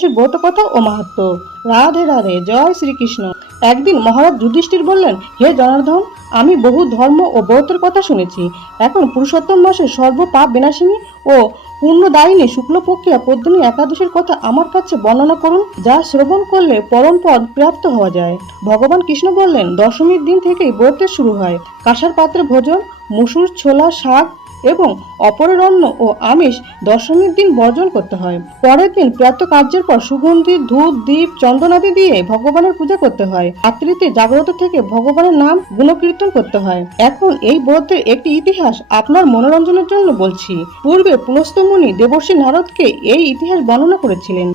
একাদশীর ব্রত কথা ও মাহাত্ম্য। রাধে রাধে, জয় শ্রীকৃষ্ণ। একদিন মহারাজ যুধিষ্ঠির বললেন, হে জনার্দন, আমি বহু ধর্ম ও ব্রতের কথা শুনেছি। এখন পুরুষোত্তম মাসের সর্বপাপ বিনাশিনী ও পূর্ণদায়িনী শুক্লপক্ষিয়া পদ্মিনী একাদশীর কথা আমার কাছে বর্ণনা করুন, যা শ্রবণ করলে পরম পদ প্রাপ্ত হওয়া যায়। ভগবান কৃষ্ণ বললেন, দশমীর দিন থেকেই ব্রতের শুরু হয়। কাঁসার পাত্রে ভোজন, মুসুর, ছোলা, শাক এবং অপরের অন্ন ও আমিষ দশমীর দিন বর্জন করতে হয়। পরের দিন প্রাতঃ কার্যের পর সুগন্ধি, ধূপ, দীপ, চন্দনাদি দিয়ে ভগবানের পূজা করতে হয়। রাত্রিতে জাগ্রত থেকে ভগবানের নাম গুণকীর্তন করতে হয়। এখন এই ব্রতের একটি ইতিহাস আপনার মনোরঞ্জনের জন্য বলছি। পূর্বে পুলস্ত্য মুনি দেবর্ষি নারদকে এই ইতিহাস বর্ণনা করেছিলেন।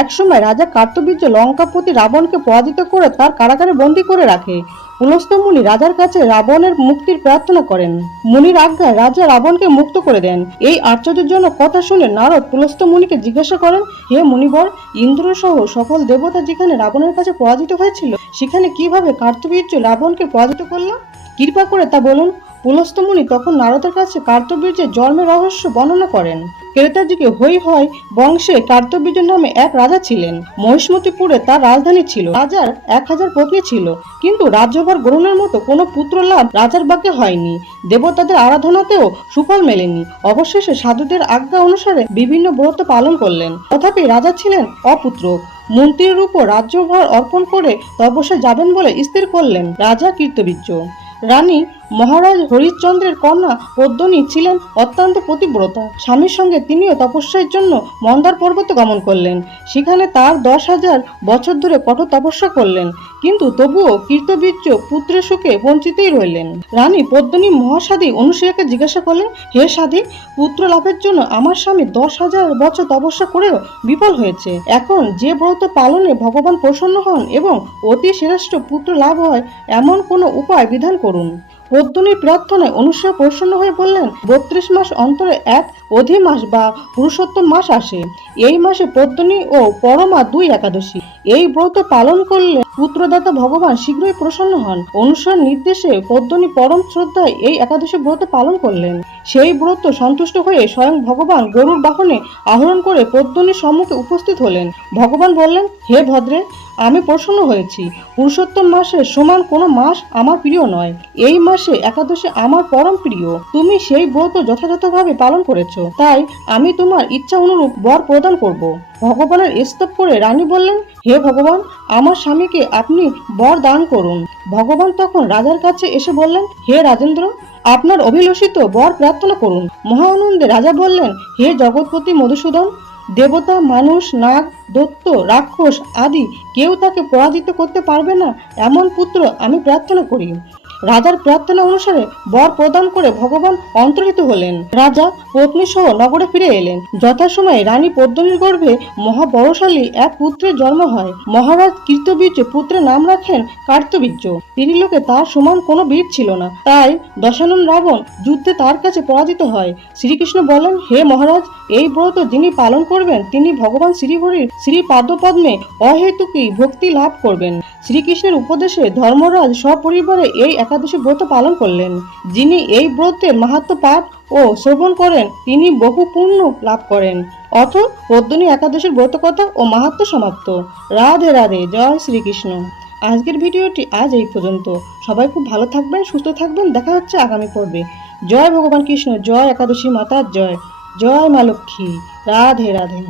এক সময় রাজা কার্তবীর্য লঙ্কাপতি রাবণকে পরাজিত করে তার কারাগারে বন্দী করে রাখে। পুলস্ত্য মুনি রাজার কাছে রাবণের মুক্তির প্রার্থনা করেন। মুনির আজ্ঞায় রাজা রাবণকে মুক্ত করে দেন। এই আশ্চর্যজনক কথা শুনে নারদ পুলস্ত্য মুনিকে জিজ্ঞাসা করেন, হে মুনিবর, ইন্দ্র সহ সকল দেবতা যেখানে রাবণের কাছে পরাজিত হয়েছিল, সেখানে কিভাবে কার্তবীর্য রাবণকে পরাজিত করল? কৃপা করে তা বলুন। পুলস্ত্য মুনি তখন নারদের কাছে কার্তবীর্যের জন্মের রহস্য বর্ণনা করেন। ত্রেতা যুগে হৈহয় বংশে কার্তবীর্য নামে এক রাজা ছিলেন। মহিষ্মতিপুরে তার রাজধানী ছিল। রাজার 1000 পত্নী ছিল, কিন্তু রাজ্যভার গ্রহণের মতো কোনো পুত্র লাভ রাজার ভাগ্যে হয়নি। দেবতাদের আরাধনাতেও সুফল মেলেনি। অবশেষে সাধুদের আজ্ঞা অনুসারে বিভিন্ন ব্রত পালন করলেন, তথাপি রাজা ছিলেন অপুত্রক। মন্ত্রীর উপর রাজ্যভার অর্পণ করে তপস্যায় যাবেন বলে স্থির করলেন রাজা কীর্তবীর্য। রানী মহারাজ হরিশ্চন্দ্রের কন্যা পদ্মিনী ছিলেন অত্যন্ত পতিব্রতা। স্বামীর সঙ্গে তিনিও তপস্যার জন্য মন্দার পর্বতে গমন করলেন। সেখানে তার 10,000 বছর ধরে কঠোর তপস্যা করলেন, কিন্তু তবুও কীর্তবীর্য পুত্রের সুখে বঞ্চিতই রইলেন। রানী পদ্মিনী মহাসাধী অনুসূয়াকে জিজ্ঞাসা করলেন, হে সাধী, পুত্র লাভের জন্য আমার স্বামী 10,000 বছর তপস্যা করেও বিফল হয়েছে। এখন যে ব্রত পালনে ভগবান প্রসন্ন হন এবং অতি শ্রেষ্ঠ পুত্র লাভ হয়, এমন কোনো উপায় বিধান করুন। পদ্মিনীর প্রার্থনায় অনুসূয়া প্রসন্ন হয়ে বললেন, 32 মাস অন্তরে এক অধি মাস বা পুরুষোত্তম মাস আসে। এই মাসে পদ্মিনী ও পরমা 2 একাদশী। এই ব্রত পালন করলে পুত্রদাতা ভগবান শীঘ্রই প্রসন্ন হন। অনুসূয়ার নির্দেশে পদ্মিনী পরম শ্রদ্ধায় এই একাদশী ব্রত পালন করলেন। সেই ব্রত সন্তুষ্ট হয়ে স্বয়ং ভগবান গরুর বাহনে আহরণ করে পদ্মিনীর সম্মুখে উপস্থিত হলেন। ভগবান বললেন, হে ভদ্রে, আমি প্রসন্ন হয়েছি। পুরুষোত্তম মাসের সমান কোনো মাস আমার প্রিয় নয়। এই মাসে একাদশী আমার পরম প্রিয়। তুমি সেই ব্রত যথাযথভাবে পালন করেছো, তাই আমি তোমার ইচ্ছা অনুরূপ বর প্রদান করব। ভগবানের স্তব করে রানী বললেন, হে ভগবান, আমার স্বামীকে আপনি বর দান করুন। ভগবান তখন রাজার কাছে এসে বললেন, হে রাজেন্দ্র, আপনার অভিলষিত বর প্রার্থনা করুন। মহা আনন্দে রাজা বললেন, হে জগৎপতি মধুসূদন, দেবতা, মানুষ, নাগ, দৈত্য, রাক্ষস আদি কেউ তাকে পরাজিত করতে পারবে না এমন পুত্র আমি প্রার্থনা করি। রাজার প্রার্থনা অনুসারে বর প্রদান করে ভগবান অন্তর্হিত হলেন। রাজা পত্নী সহ নগরে ফিরে এলেন। যথাসময়ে রানী পদ্মিনীর গর্ভে মহাবলশালী এক পুত্রের জন্ম হয়। মহারাজ কীর্তবীর্য পুত্রের নাম রাখেন কার্তবীর্য। ত্রিলোকে তার সমান কোনো বীর ছিল না, তাই দশানন রাবণ যুদ্ধে তার কাছে পরাজিত হয়। শ্রীকৃষ্ণ বলেন, হে মহারাজ, এই ব্রত যিনি পালন করবেন তিনি ভগবান শ্রীহরির শ্রী পাদপদ্মে অহেতুকী ভক্তি লাভ করবেন। শ্রীকৃষ্ণের উপদেশে ধর্মরাজ সপরিবারে এই একাদশী ব্রত পালন করলেন। যিনি এই ব্রতের মাহাত্ম্য পাঠ ও শ্রবণ করেন তিনি বহু পুণ্য লাভ করেন। অথ পদ্মিনী একাদশীর ব্রতকথা ও মাহাত্ম্য সমাপ্ত। রাধে রাধে, জয় শ্রীকৃষ্ণ। আজকের ভিডিওটি আজ এই পর্যন্ত। সবাই খুব ভালো থাকবেন, সুস্থ থাকবেন। দেখা হচ্ছে আগামী পর্বে। জয় ভগবান কৃষ্ণ, জয় একাদশী মাতার জয়, জয় মা লক্ষ্মী। রাধে রাধে।